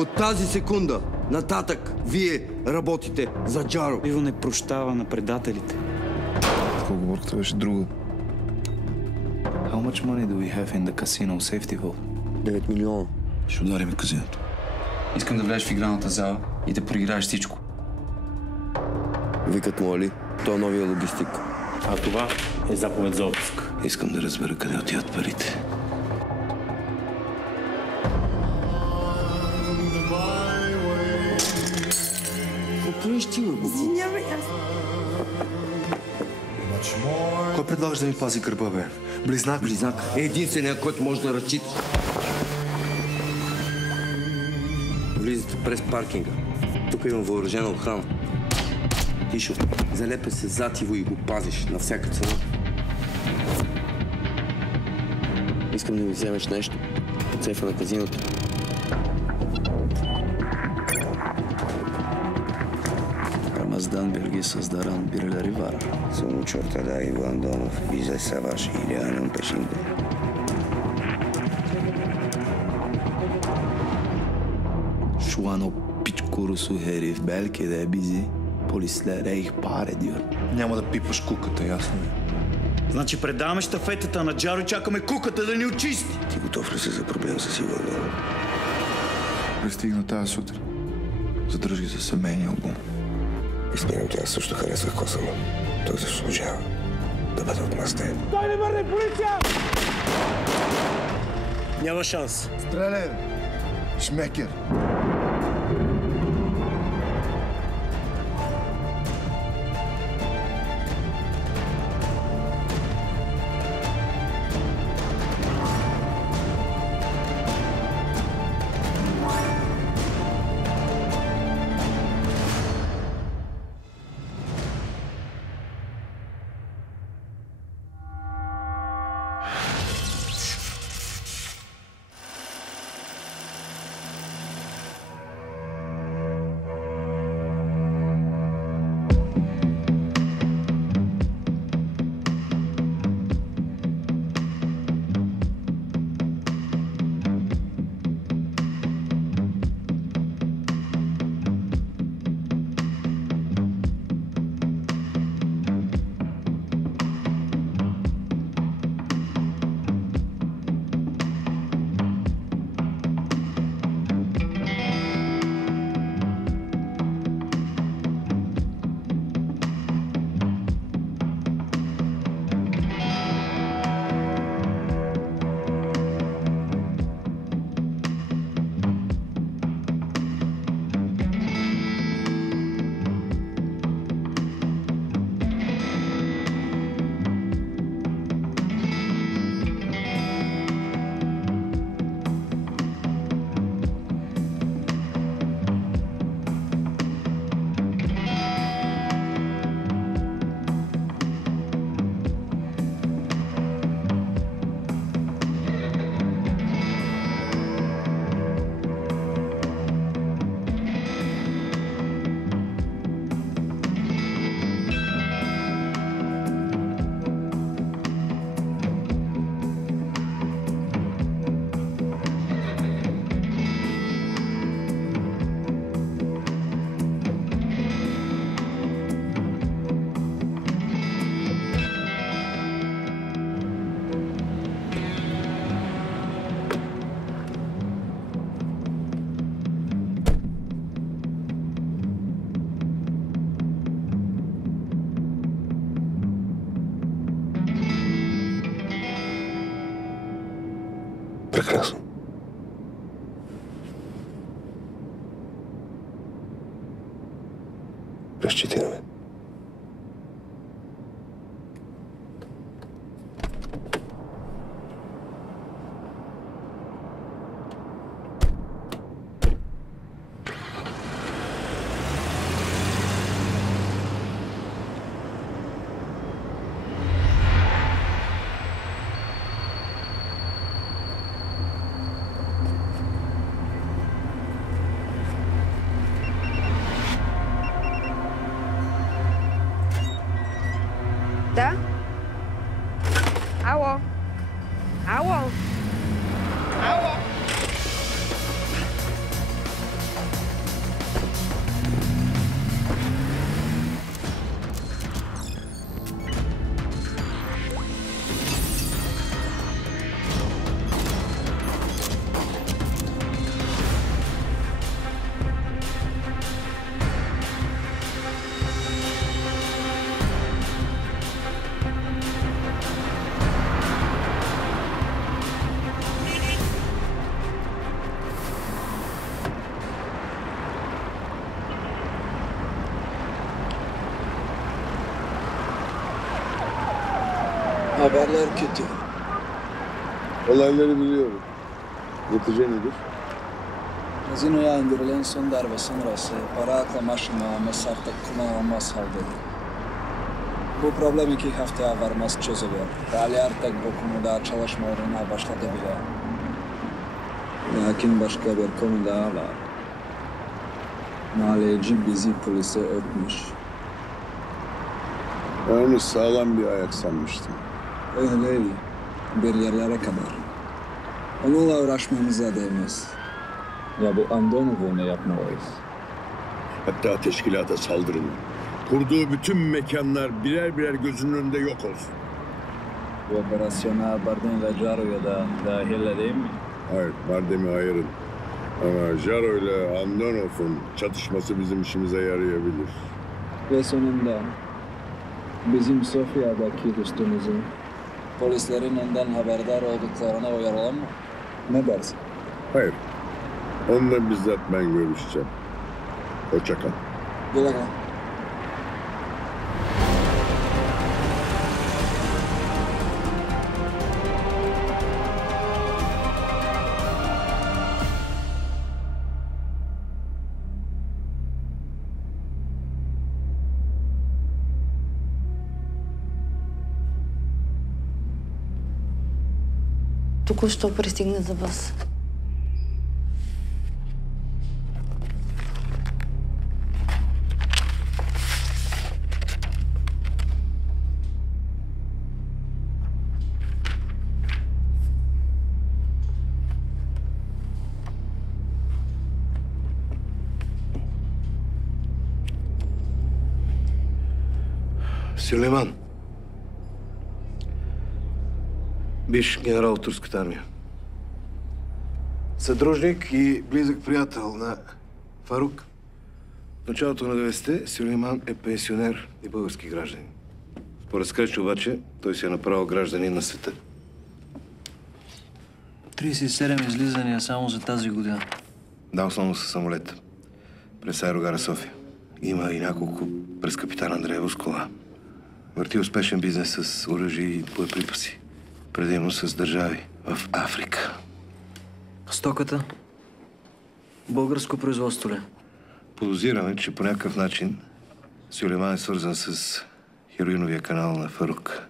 От тази секунда нататък вие работите за Джаро. Иво не прощава на предателите. Поговорката беше друга. How much money do we have in the casino safety vault? 9 милиона. Ще ударим казиното. Искам да влезеш в игралната зала и да проиграеш всичко. Викат му Али. Той е новия логистик. А това е заповед за обиск. Искам да разбера къде отиват парите. Извинявай, аз... Кой предлагаш да ми пази гърба, бе? Близнак? Близнак е единственият, който може да разчита. Влизате през паркинга. Тук има въоръжена охрана. Тишо, залепя се зад Иво и го пазиш на всяка цена. Искам да ми вземеш нещо от сейфа на казиното. Рамаздан Белгисъс Даран Бирляривар. Sono ciorta da Ivan Domov, Biza Savaş İlhan'ın peşinde. Şu an o piç kurusu herif belki de bizi polislere ihbar ediyor. Няма да пипаш куката, ясно ли? Значи предаваме щафетата на Джаро и чакаме куката да ни очисти. Ти готов ли си за проблем с Иван Домов? Пристигна тази сутрин. Задръжи за семейния албум. И смирам, че аз също харесвах Косама. Той заслужава да бъде отмъстен. Няма шанс. Стреляй! Шмекер! Прекрасно. Разчитай на мен. Да? Ало? Ало? Ало? Haberler kötü. Olayları biliyorum. Netice nedir? Gazinoya indirilen son darbe sonrası para aklama aşamamız artık kullanılmaz haldedir. Bu problem 2 haftaya varmaz çözülüyor. Ali artık bu konuda çalışmalarına başladı bile. Lakin başka bir konu daha var. Maliyeci bizi polise öpmüş. Ben onu sağlam bir ayak sanmıştım. Öyleydi. Bir yerlere kadar. Onunla uğraşmamıza değmez. Ya bu Andonov'u ne yapmalıyız? Hatta teşkilata saldırın. Kurduğu bütün mekanlar birer birer gözünün önünde yok olsun. Bu operasyona Bardem ve Jaro'ya da dahil değil mi? Hayır, Bardem'i ayırın. Ama Jaro ile Andonov'un çatışması bizim işimize yarayabilir. Ve sonunda bizim Sofya'daki dostumuzun polislerin ondan haberdar olduklarına uyaralım mı? Ne dersin? Hayır. Onunla bizzat ben görüşeceğim. Hoşça kal. Güle güle. Току-що пристигна за вас. Сюлейман. Бивш генерал от турската армия. Съдружник и близък приятел на Фарук. В началото на 90-те Сюлейман е пенсионер и български гражданин. Според Скреч обаче той си е направил гражданин на света. 37 излизания само за тази година. Да, основно със самолета. През аерогара София. Има и няколко през капитан Андреево с кола. Върти успешен бизнес с оръжие и боеприпаси. Предимно с държави в Африка. Стоката? Българско производство ли? Подозираме, че по някакъв начин Сюлейман е свързан с хероиновия канал на Фарук.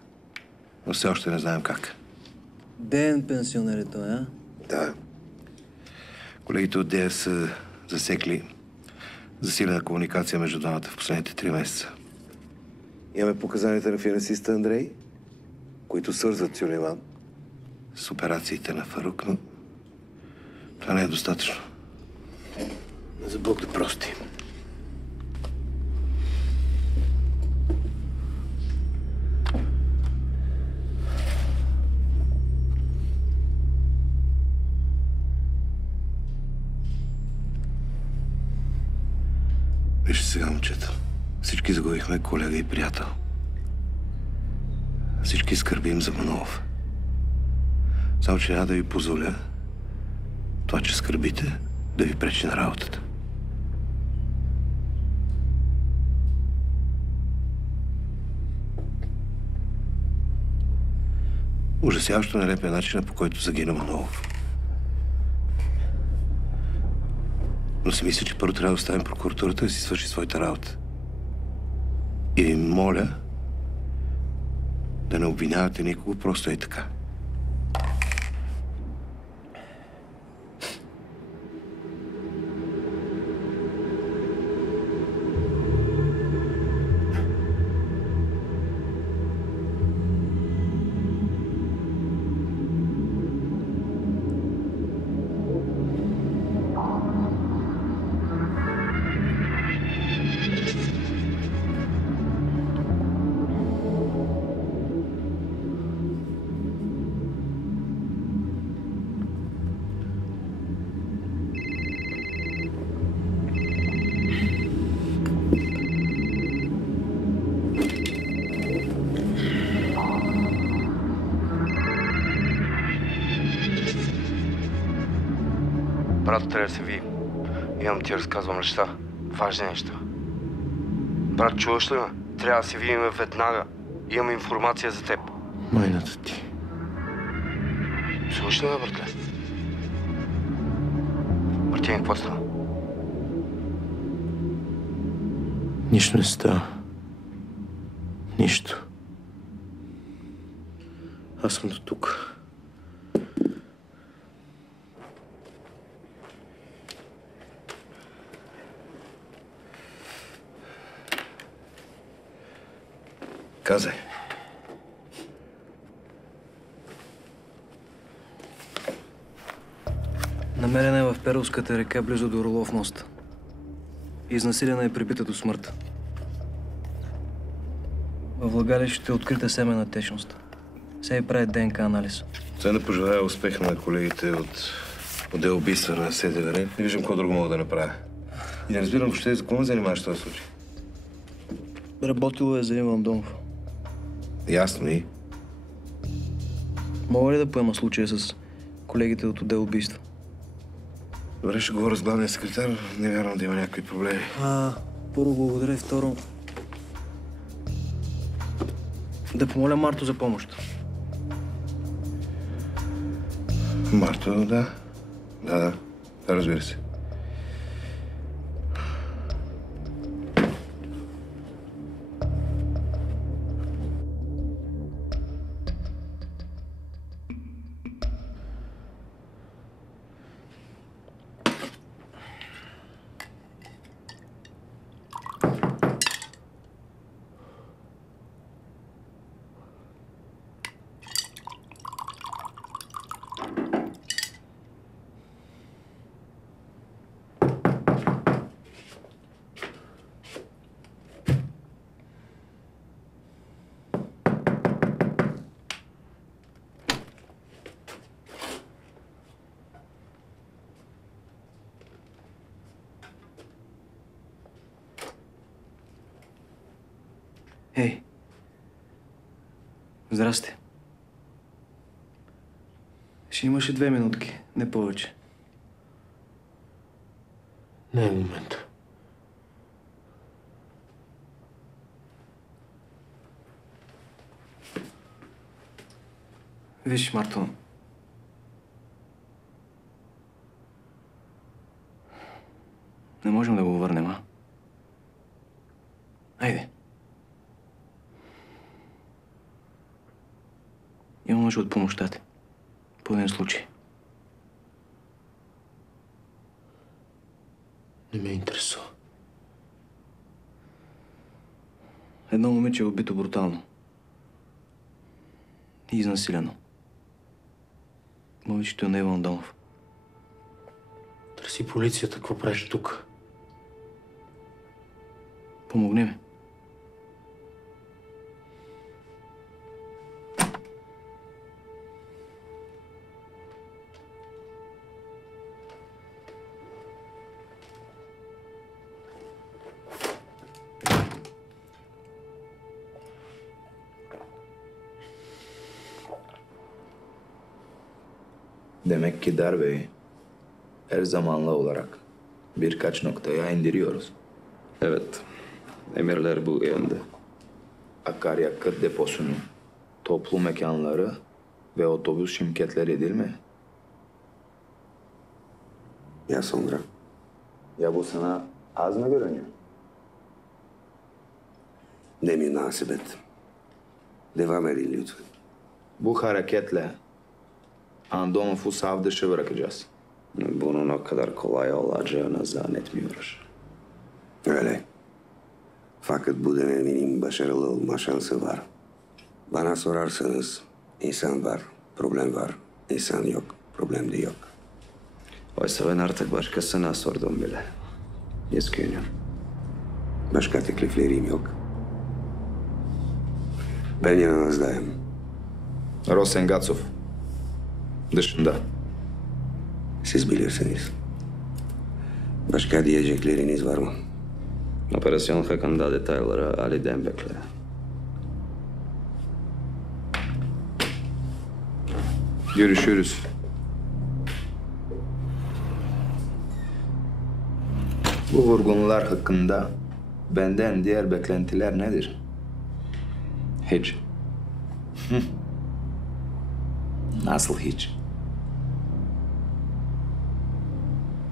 Но все още не знаем как. Ден пенсионер е той, а? Да. Колегите от ДЕА са засекли засилена комуникация между двамата в последните 3 месеца. Имаме показанията на финансиста Андрей, които свързват Сюлейман с операциите на Фарук, но това не е достатъчно. За Бог да прости. Вижте сега, момчета. Всички загубихме колега и приятел. Всички скърбим за Манолов. Само, че няма да ви позволя това, че скърбите, да ви пречи на работата. Ужасяващо нелепия начинът, по който загина Манолов. Но си мисля, че първо трябва да оставим прокуратурата да си свърши своята работа. И ви моля да не обвинявате никого просто и така. Брат, трябва да се видим. Имам да ти разказвам неща. Важни неща. Брат, чуваш ли ме? Трябва да се видим веднага. Имам информация за теб. Майната ти. Все още не, братле? Мартин, какво става? Нищо не става. Нищо. Аз съм до тук. Казай. Намерена е в Перовската река, близо до Орлов мост. Изнасилена и прибита до смърт. Във влагалището е открита семена течност. Се и прави ДНК анализ. Сега да пожелая успех на колегите от отдел убийства на СДВР. Не виждам какво друго мога да направя. И не разбирам въобще за какво ме занимаваш в този случай. Работило е за Иван Домов. Ясно и. Мога ли да поема случая с колегите от отдел убийства? Добре, ще говоря с главния секретар. Не вярвам да има някакви проблеми. Първо благодаря и второ... Да помоля Марто за помощ. Марто, да. Да, разбира се. Ей! Здрасти. Ще имаше 2 минутки, не повече. Не е момент. Виж, Марто. Не можем да го върнем, а? Айде. Имам нужда от помощта ти. По един случай. Не ме интересува. Едно момиче е убито брутално. И изнасилено. Момичето е на Иван Домов. Търси полицията, какво правиш тук? Помогни ми. Demek ki darbeyi her zamanlı olarak birkaç noktaya indiriyoruz. Evet. Emirler bu yönde. Akaryakıt deposunu, toplu mekanları ve otobüs şirketleri değil mi? Ya sonra? Ya bu sana az mı görünüyor? Ne münasebet. Devam edin lütfen. Bu hareketle Andonov'u sav dışı bırakacağız. Bunun o kadar kolay olacağını zannetmiyoruz. Öyle. Fakat bu denemenin başarılı olma şansı var. Bana sorarsanız insan var, problem var. İnsan yok, problem de yok. Oysa ben artık başkasına sordum bile. Üzgünüm. Başka tekliflerim yok. Ben yanınızdayım. Rosengatsov dışında. Siz bilirsiniz. Başka diyecekleriniz var mı? Operasyon hakkında detayları Ali'den bekle. Görüşürüz. Bu vurgunlar hakkında benden diğer beklentiler nedir? Hiç. Nasıl hiç?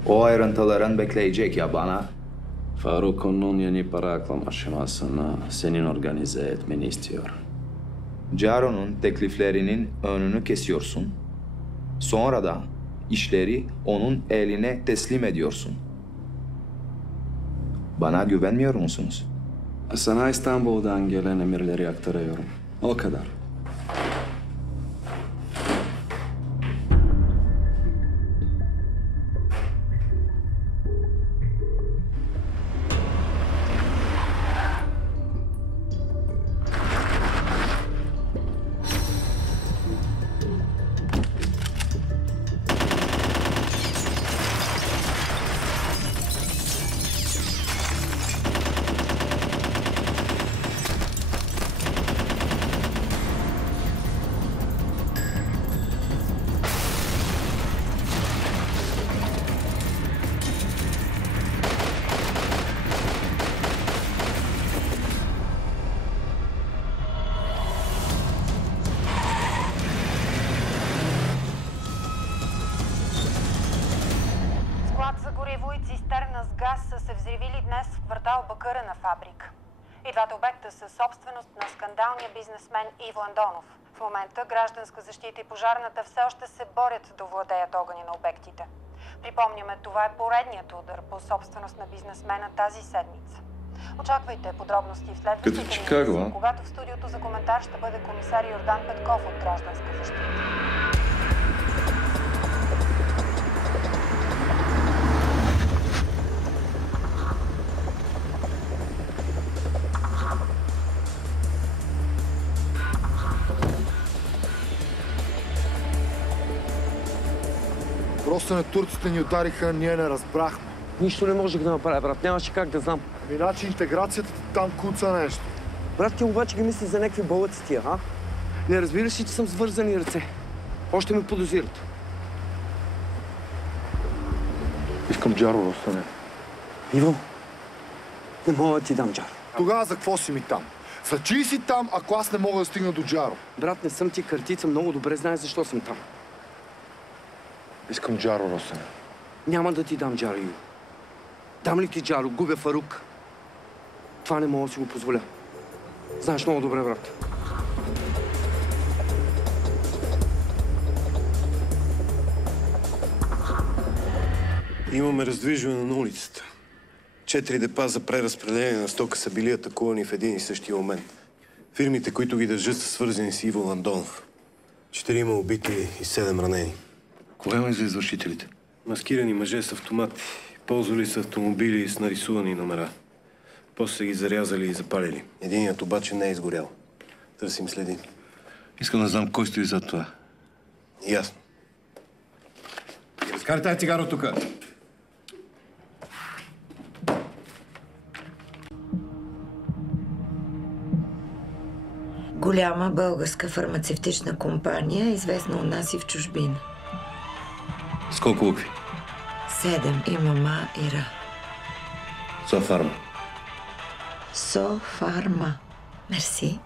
O ayrıntıların bekleyecek ya bana. Faruk'un yeni para aklamasını senin organize etmeni istiyor. Caro'nun tekliflerinin önünü kesiyorsun. Sonra da işleri onun eline teslim ediyorsun. Bana güvenmiyor musunuz? Sana İstanbul'dan gelen emirleri aktarıyorum. O kadar. За гориво и цистерна с газ са се взривили днес в квартал Бакърена фабрика. И двата обекта са собственост на скандалния бизнесмен Иво Андонов. В момента гражданска защита и пожарната все още се борят да овладеят огъня на обектите. Припомняме, това е поредният удар по собственост на бизнесмена тази седмица. Очаквайте подробности в следващите минути, когато в студиото за коментар ще бъде комисар Йордан Петков от гражданска защита. Просто на турците ни удариха, ние не разбрахме. Нищо не можех да направя, брат. Нямаше как да знам. Иначе интеграцията там куца нещо. Брат, ти обаче ги мисли за някакви бълъци тия, а? Не разбираш ли, че съм с вързани ръце? Още ме подозират. Искам Джаро, Ростане. Иво, не мога да ти дам Джаро. Тогава за какво си ми там? За чий си там, ако аз не мога да стигна до Джаро? Брат, не съм ти картица, много добре знаеш защо съм там. Искам Джаро, Ростане. Няма да ти дам Джаро, Иво. Дам ли ти Джаро, губя Фарук. Това не мога да си го позволя. Знаеш много добре, брат. Имаме раздвижване на улицата. 4 депа за преразпределение на стока са били атакувани в един и същия момент. Фирмите, които ги държат, са свързани с Иво Андонов. 4 убити и 7 ранени. Кое има за извършителите? Маскирани мъже с автомати. Ползвали са автомобили с нарисувани номера. После са ги зарязали и запалили. Единият обаче не е изгорял. Търсим следи. Искам да знам кой стои зад това. Ясно. Разкарай тази цигара от тука. Голяма българска фармацевтична компания, известна у нас и в чужбина. С колко букви? 7 и мама и Ра. Софарма. Софарма. Мерси.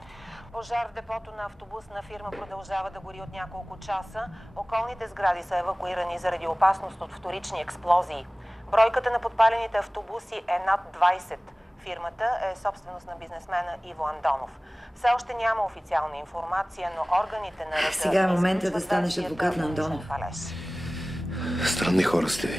Пожар в депото на автобусна фирма продължава да гори от няколко часа. Околните сгради са евакуирани заради опасност от вторични експлозии. Бройката на подпалените автобуси е над 20. Фирмата е собственост на бизнесмена Иво Андонов. Все още няма официална информация, но органите на ръка... Сега е момента да станеш адвокат на Андонов. Странни хора сте ви.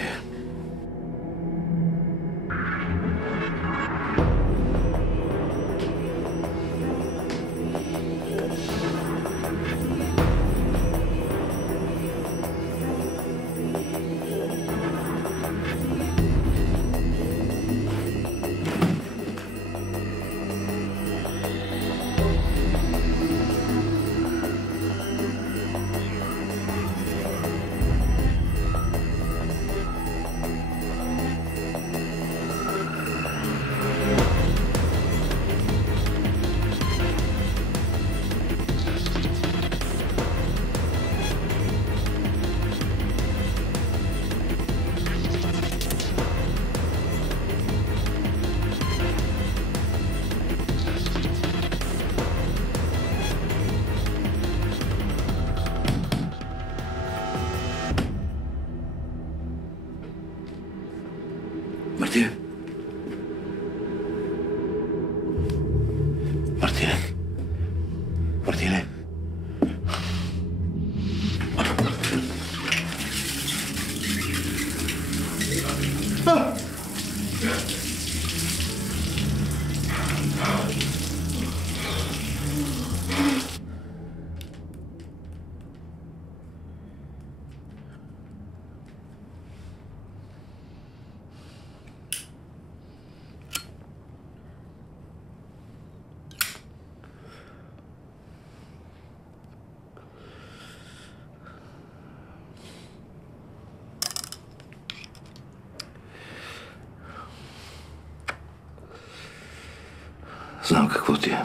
Знам какво ти е.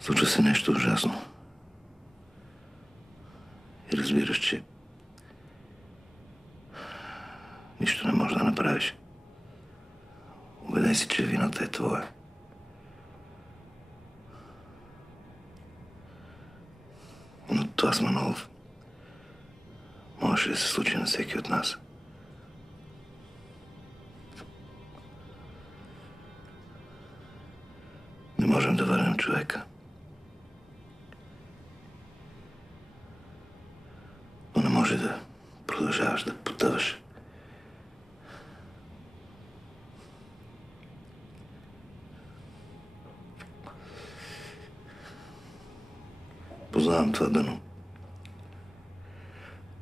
Случва се нещо ужасно. И разбираш, че нищо не можеш да направиш. Убеден си, че вината е твоя. Но това с Манолов можеше да се случи на всеки от нас. Не можем да върнем човека. Но не може да продължаваш да потъваш. Познавам това дъно.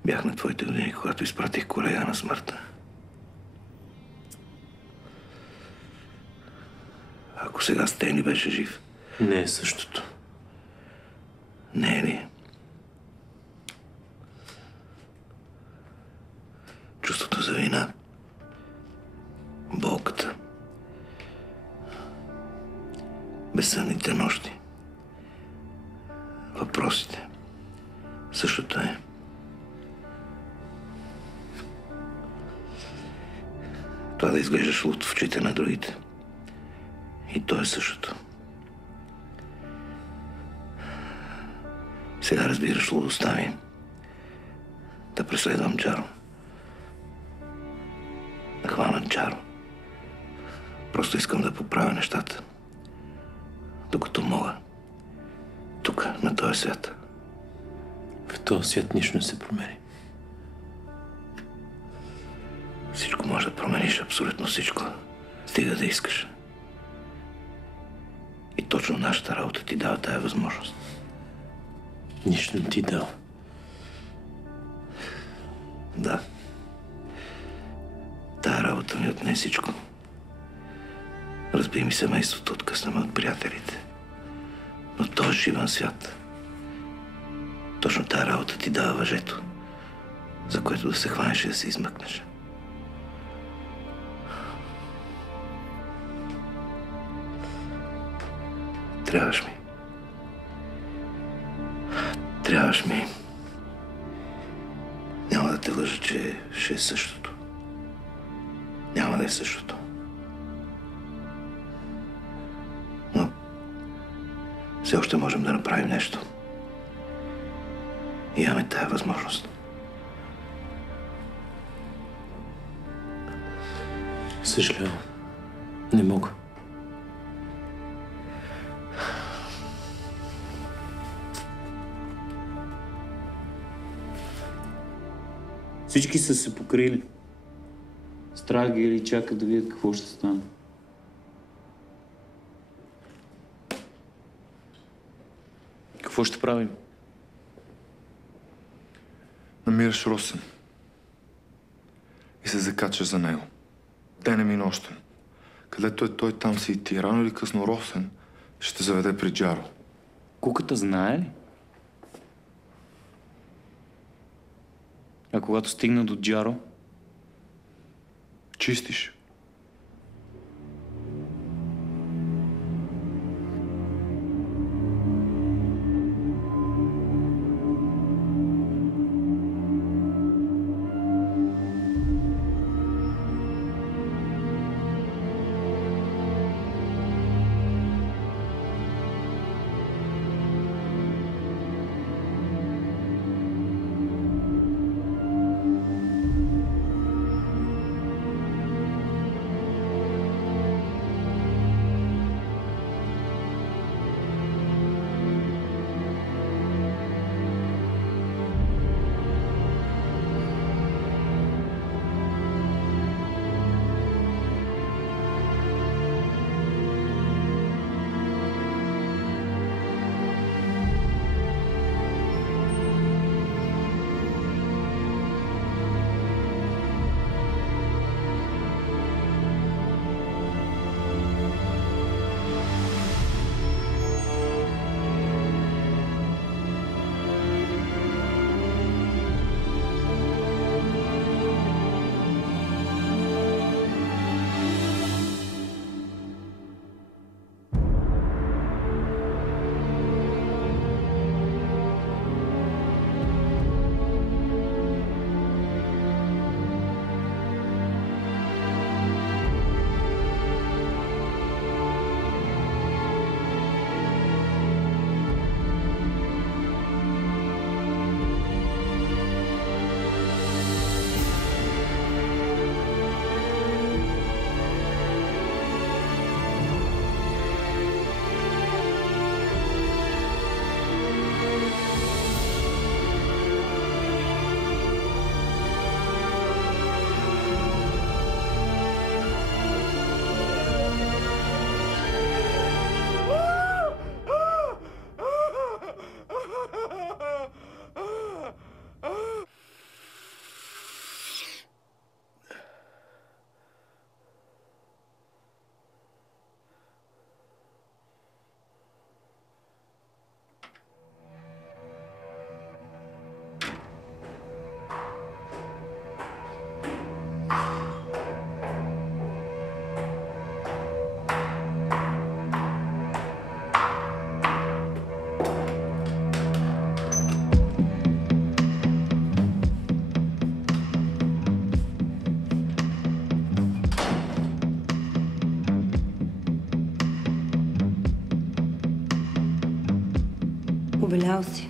Бях на твоите години, когато изпратих колега на смъртта. Ако сега Стейни беше жив. Не е същото. Не е ли? Чувството за вина. Болката. Безсънните нощи. Въпросите. Същото е. Това да изглеждаш луд в очите на другите. И то е същото. Сега разбираш лудостта ми да преследвам Джаро. Да хвана Джаро. Просто искам да поправя нещата. Докато мога. Тук, на този свят. В този свят нищо не се промени. Всичко може да промениш, абсолютно всичко. Стига да искаш. И точно нашата работа ти дава тая възможност. Нищо не ти дава. Да. Тая работа ми отне всичко. Разби ми семейството, откъсна ме от приятелите. Но този живен свят. Точно тая работа ти дава въжето, за което да се хванеш и да се измъкнеш. Трябваш ми. Трябваш ми. Няма да те лъжа, че ще е същото. Няма да е същото. Но все още можем да направим нещо. И имаме тая възможност. Съжалявам. Не мога. Всички са се покрили. Страх ги или чакат да видят какво ще стане. Какво ще правим? Намираш Росен и се закачаш за него. Денем и нощем. Където е той, там си и ти. Рано или късно Росен ще те заведе при Джаро. Куката знае ли? А когато стигна до Джаро? Чистиш. Побелял си.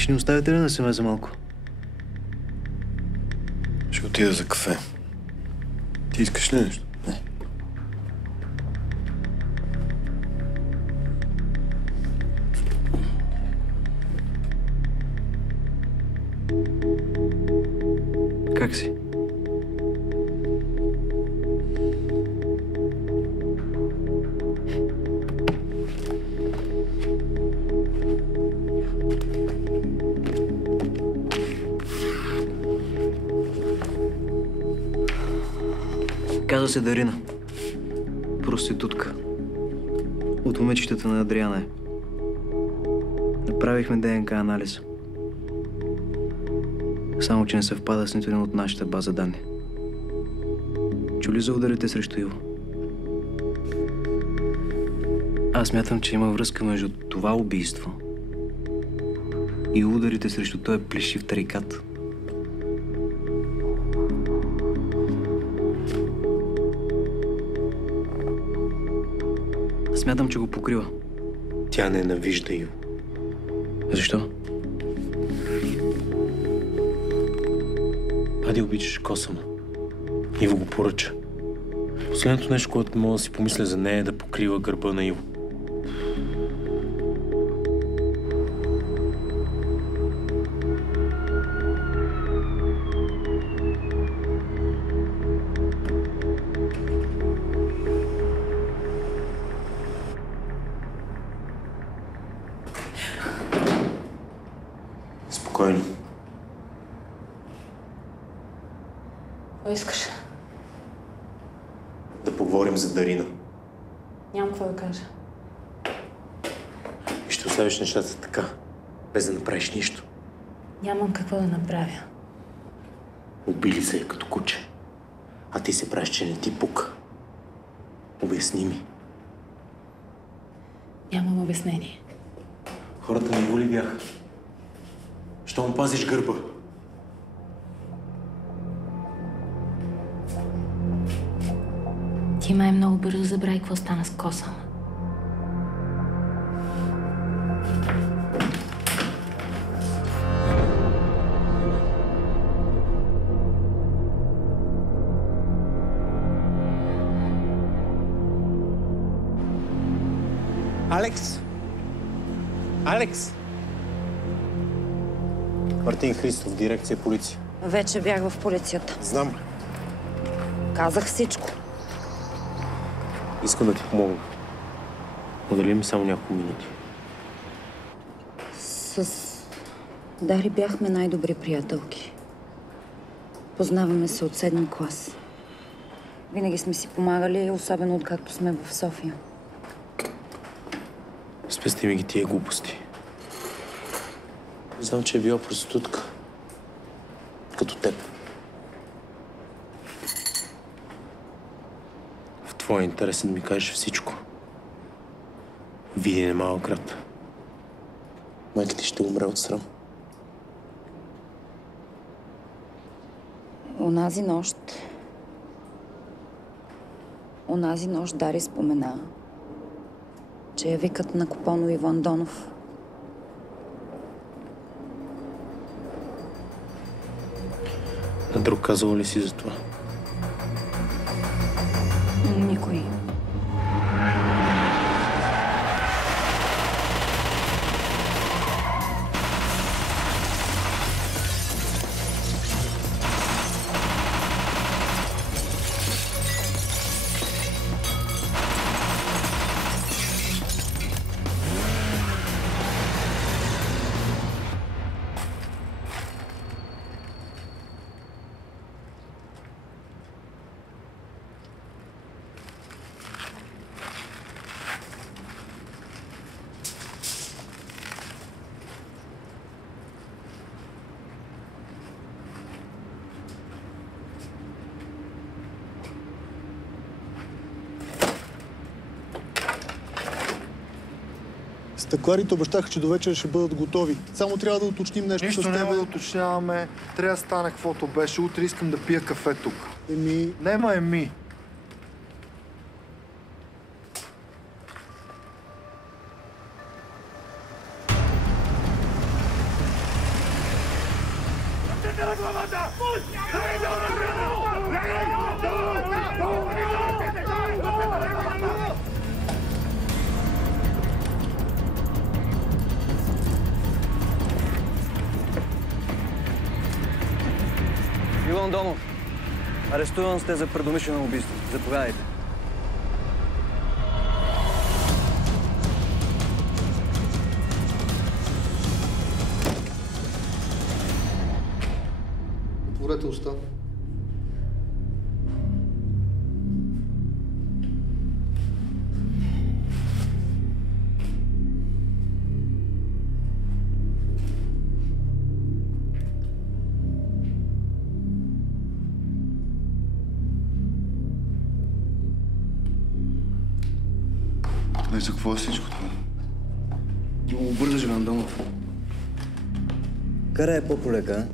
Ще ни оставите ли да се за малко? Ще отида за кафе. Ти искаш ли нещо? Не. Как си? Казва се Дарина. Проститутка. От момичетата на Адриана е. Направихме ДНК анализ. Само, че не съвпада с нито един от нашата база данни. Чули за ударите срещу Иво? Аз мятам, че има връзка между това убийство и ударите срещу този плешив тарикат. Смятам, че го покрива. Тя ненавижда Иво. Защо? Ади обичаш Косама. Иво го поръча. Последното нещо, което мога да си помисля за нея е да покрива гърба на Иво. Спокойно. Какво искаш? Да поговорим за Дарина. Нямам какво да кажа. И ще оставиш нещата така, без да направиш нищо. Нямам какво да направя. Убили се като куче. А ти се правиш, че не ти пука. Обясни ми. Нямам обяснение. Хората не го ли бяха? Що му пазиш гърба? Ти май много бързо забрави какво стана с Косъм. Алекс! Алекс! Мартин Христов, дирекция полиция. Вече бях в полицията. Знам. Казах всичко. Искам да ти помогна. Отдели ми само няколко минути. С Дари бяхме най-добри приятелки. Познаваме се от 7 клас. Винаги сме си помагали, особено откакто сме в София. Спести ми ги тия глупости. Знам, че е била проститутка. Като теб. В твоя интерес да ми кажеш всичко. Видин е малък град. Майка ти ще умре от срам. Онази нощ Дари спомена, че я викат на Купоно Иво Андонов. На друг казал ли си за това? Никой. Стъкларите обещаха, че до вечера ще бъдат готови. Само трябва да уточним нещо с теб. Нищо няма да уточняваме. Трябва да стане каквото беше. Утре искам да пия кафе тук. Еми... Нема еми. Иво Андонов, арестуван сте за предумишлено убийство. Заповядайте. Отворете уста. И за какво е всичко това? Ти му обързаш, Андонов. Карай по-полека.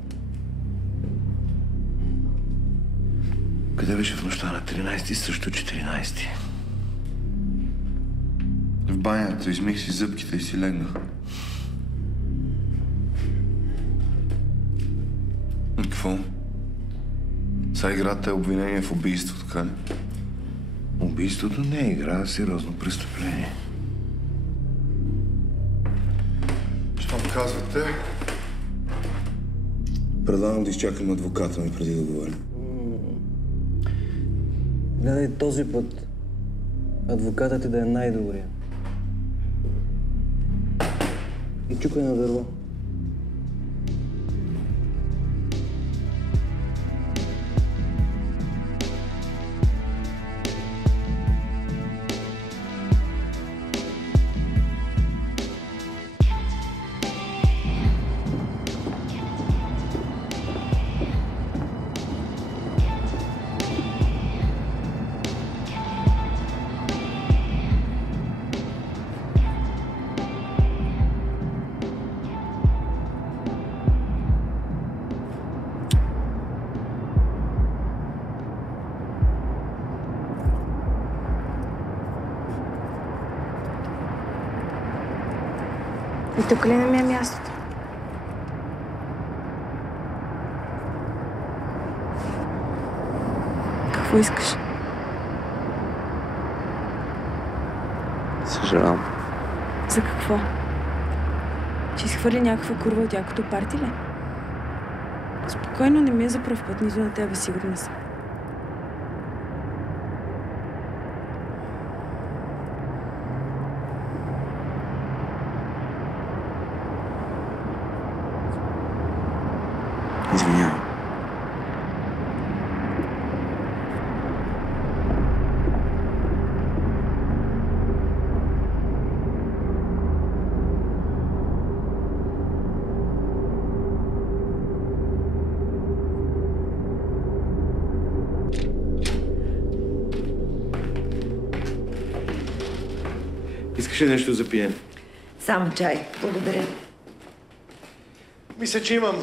Къде беше в нощта на 13-ти, също 14-ти? В банята. Измих си зъбките и си легнах. И какво? Сега играта е обвинение в убийство, така ли? Убийството не е игра, а сериозно престъпление. Щом казвате? Предлагам да изчакам адвоката ми преди да говорим. Гледай този път. Адвокатът ти да е най-добрия. И чукай на дърво. И тук ли не ми е мястото? Какво искаш? Съжалявам. За какво? Че изхвърли някаква курва от якото парти ли? Спокойно, не ми е за пръв път, нито на тебе, сигурна съм. Извинявам. Искаш ли нещо за пиене? Само чай. Благодаря. Мисля, че имам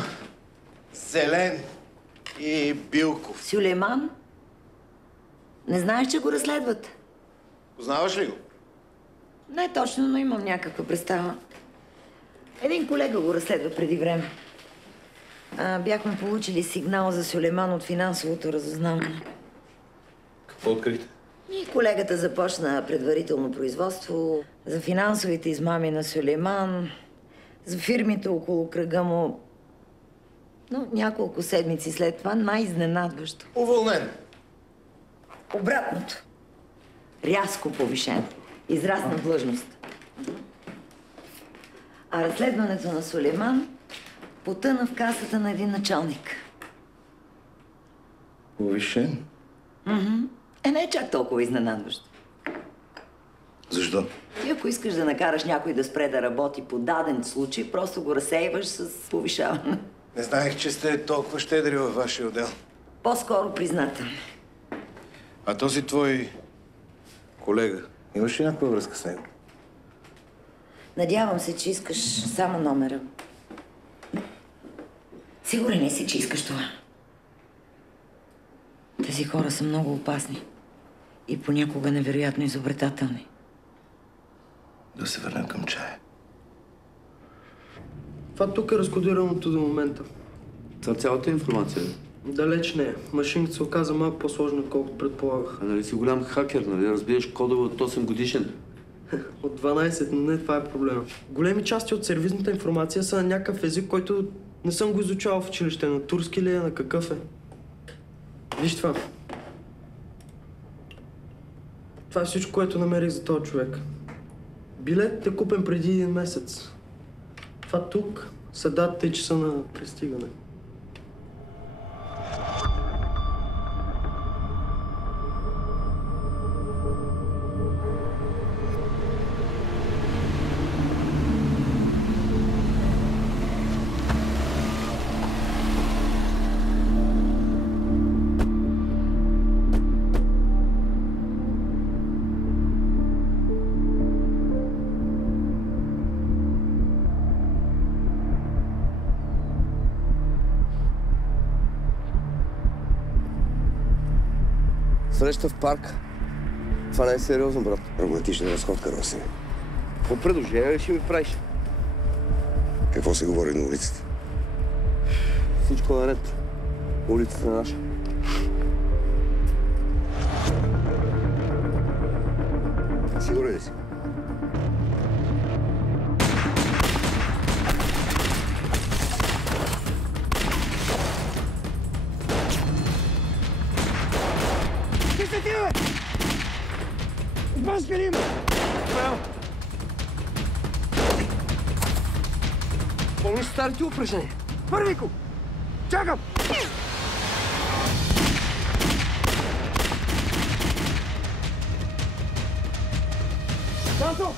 зелен и Билков. Сюлейман? Не знаеш, че го разследват? Познаваш ли го? Не точно, но имам някаква представа. Един колега го разследва преди време. Бяхме получили сигнал за Сюлейман от финансовото разузнаване. Какво открихте? И колегата започна предварително производство за финансовите измами на Сюлейман, за фирмите около кръга му. Но няколко седмици след това най-изненадващо. Уволнен. Обратното. Рязко повишен. Израсна длъжност. А разследването на Сюлейман потъна в касата на един началник. Повишен? Не е чак толкова изненадващо. Защо? Ти ако искаш да накараш някой да спре да работи по даден случай, просто го разсейваш с повишаване. Не знаех, че сте толкова щедри във вашия отдел. По-скоро признателни. А този твой колега, имаш ли някаква връзка с него? Надявам се, че искаш само номера. Сигурен ли си, че искаш това? Тези хора са много опасни. И понякога невероятно изобретателни. Да се върнем към чая. Това тук е разкодираното до момента. Това цялата информация? Далеч не е. Машинката се оказа малко по-сложна, отколкото предполагах. А нали си голям хакер, нали? Разбираш кодове от 8 годишен? От 12, но не това е проблема. Големи части от сервизната информация са на някакъв език, който не съм го изучавал в училище. На турски ли е, на какъв е? Виж това. Това е всичко, което намерих за този човек. Билет е купен преди 1 месец. Това тук са датата и часа на пристигане. Среща в парк. Това не е сериозно, брат. Романтична разходка, Роси. Какво предложение ще ми правиш? Какво се говори на улицата? Всичко наред. Улицата е наша. Помниш старите упражнения? Първико! Чакам! Санто!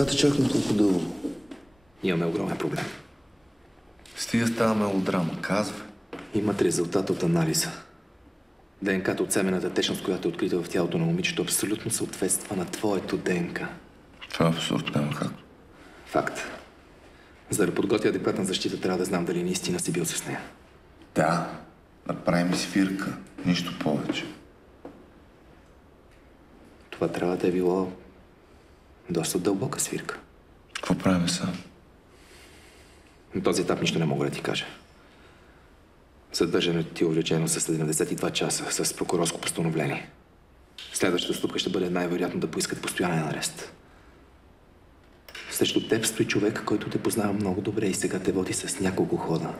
Трябва да чакам толкова дълго. Имаме огромен проблем. Стига става мелодрама. Казвай. Имат резултат от анализа. ДНК-то от семената течност, която е открита в тялото на момичето, абсолютно съответства на твоето ДНК. Това е абсурд, няма как. Факт. За да подготвя адекватна защита, трябва да знам дали наистина си бил с нея. Да, направим свирка. Нищо повече. Това трябва да е било доста дълбока свирка. Какво правим сам? На този етап нищо не мога да ти кажа. Задържането ти е увлечено с 72 часа с прокурорско постановление. Следващата стъпка ще бъде най-вероятно да поискат постоянен арест. Срещу теб стои човек, който те познава много добре и сега те води с няколко хода.